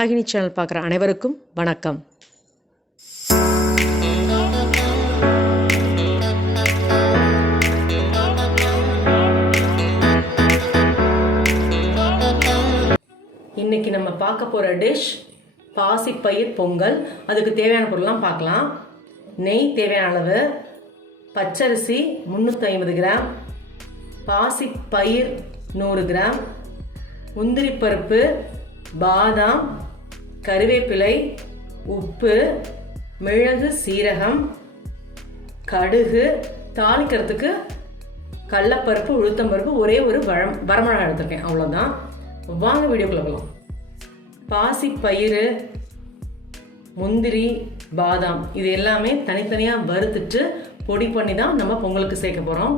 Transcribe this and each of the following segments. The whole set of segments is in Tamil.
வராகினி சேனல் பார்க்குற அனைவருக்கும் வணக்கம். இன்றைக்கி நம்ம பார்க்க போகிற டிஷ் பாசிப்பயிர் பொங்கல். அதுக்கு தேவையான பொருள்லாம் பார்க்கலாம். நெய் தேவையான அளவு, பச்சரிசி 350 கிராம், பாசிப்பயிர் 100 கிராம், முந்திரி பருப்பு, பாதாம், கருவேப்பிலை, உப்பு, மிளகு, சீரகம், கடுகு, தாளிக்கிறதுக்கு கடலைப்பருப்பு, உளுத்தம்பருப்பு, ஒரே ஒரு வரமிளகாய் எடுத்துருக்கேன். அவ்வளோதான். வாங்க வீடியோக்குள்ள போகலாம். பாசிப்பயிறு, முந்திரி, பாதாம் இது எல்லாமே தனித்தனியாக வறுத்துட்டு பொடி பண்ணி தான் நம்ம பொங்கலுக்கு சேர்க்க போகிறோம்.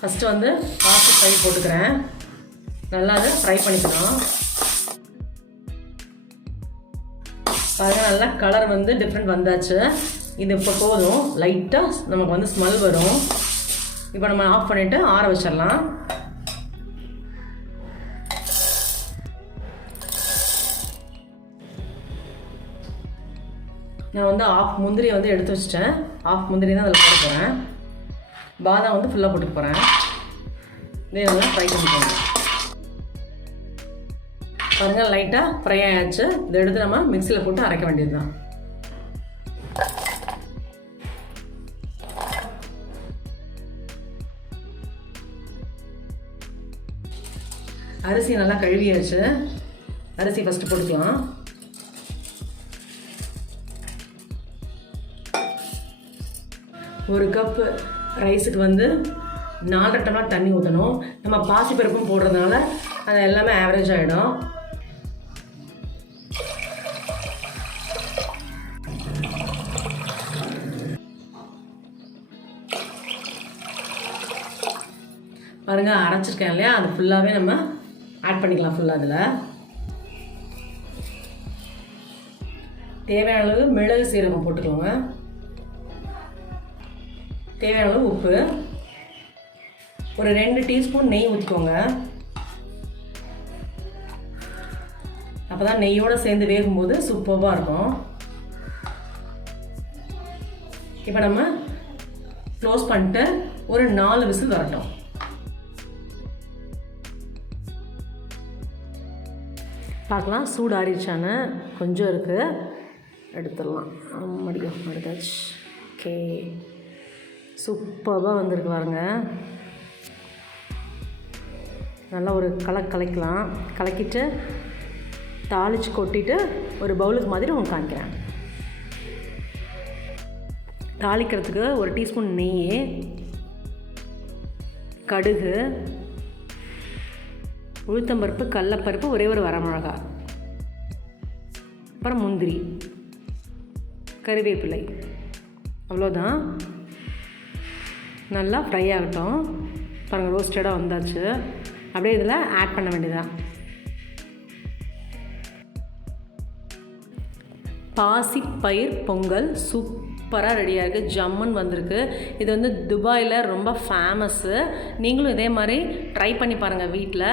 ஃபஸ்ட்டு வந்து பாசிப்பயிறு போட்டுக்கிறேன். நல்லா அதை ஃப்ரை பண்ணிக்கலாம். பாருங்க, நல்லா கலர் வந்து டிஃப்ரெண்ட் வந்தாச்சு. இது இப்போ போதும். லைட்டாக நமக்கு வந்து ஸ்மெல் வரும். இப்போ நம்ம ஆஃப் பண்ணிவிட்டு ஆற வச்சிடலாம். நான் வந்து ஆஃப் முந்திரியை வந்து எடுத்து வச்சிட்டேன். ஆஃப் முந்திரி தான் அதில் போட போகிறேன். பாதாம் வந்து ஃபுல்லாக போட்டுக்க போகிறேன். இதே நல்லா ஃப்ரை பண்ணிக்கோங்க. பாருங்கள், லைட்டாக ஃப்ரை ஆயாச்சு. இதை எடுத்து நம்ம மிக்சியில் போட்டு அரைக்க வேண்டியது தான். அரிசி நல்லா கழுவியாச்சு. அரிசி ஃபஸ்ட்டு போட்டுக்கலாம். ஒரு கப்பு ரைஸுக்கு வந்து 4 டம்ளர் தண்ணி ஊற்றணும். நம்ம பாசிப்பருப்பும் போடுறதுனால அது எல்லாமே ஆவரேஜ் ஆகிடும். பாருங்கள், அரைச்சிருக்கேன் இல்லையா, அது ஃபுல்லாகவே நம்ம ஆட் பண்ணிக்கலாம். ஃபுல்லாக அதில் தேவையான அளவு மிளகு, சீரகம் போட்டுக்கோங்க. தேவையான அளவு உப்பு, ஒரு 2 டீஸ்பூன் நெய் ஊற்றிக்கோங்க. அப்போ தான் நெய்யோடு சேர்ந்து வேகும்போது சூப்பராக இருக்கும். இப்போ நம்ம க்ளோஸ் பண்ணிட்டு ஒரு 4 விசில் வரட்டும். பார்க்கலாம் சூடு ஆறிடுச்சான்னு. கொஞ்சம் இருக்குது, எடுத்துடலாம். எடுத்தாச்சு. ஓகே, சூப்பராக வந்திருக்கு பாருங்க. நல்லா ஒரு கலக்கலாம். கலக்கிட்டு தாளித்து கொட்டிட்டு ஒரு பவுலுக்கு மாதிரி உங்களுக்கு காமிக்கிறேன். தாளிக்கிறதுக்கு ஒரு டீஸ்பூன் நெய், கடுகு, உளுத்தம்பருப்பு, கடலைப்பருப்பு, ஒரே ஒரு வரமிளகாய், அப்புறம் முந்திரி, கருவேப்பிலை. அவ்வளோதான். நல்லா ஃப்ரை ஆகட்டும். பாருங்கள், ரோஸ்டடாக வந்தாச்சு. அப்படியே இதில் ஆட் பண்ண வேண்டியதான். பாசிப்பயிர் பொங்கல் சூப்பராக ரெடியாக இருக்குது. ஜம்முன்னு வந்திருக்கு. இது வந்து துபாயில் ரொம்ப ஃபேமஸ்ஸு. நீங்களும் இதே மாதிரி ட்ரை பண்ணி பாருங்கள் வீட்டில்.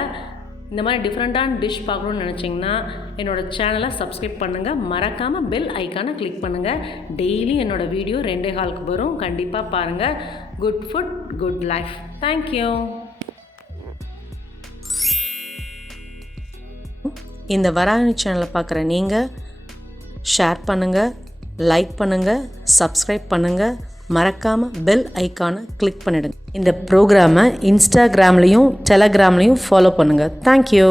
இந்த மாதிரி டிஃப்ரெண்ட்டான டிஷ் பார்க்கணுன்னு நினச்சிங்கன்னா என்னோடய சேனலை சப்ஸ்கிரைப் பண்ணுங்கள். மறக்காமல் பெல் ஐக்கானை கிளிக் பண்ணுங்கள். டெய்லி என்னோடய வீடியோ 2:15 வரும். கண்டிப்பாக பாருங்கள். Good food, good life. Thank you. இந்த வராகினி சேனலை பார்க்குற நீங்கள் ஷேர் பண்ணுங்கள், லைக் பண்ணுங்கள், சப்ஸ்கிரைப் பண்ணுங்கள். மறக்காமல் பெல் ஐக்கானை கிளிக் பண்ணிடுங்க. இந்த ப்ரோக்ராமை இன்ஸ்டாகிராம்லேயும் டெலகிராம்லேயும் ஃபாலோ பண்ணுங்கள். தேங்க்யூ.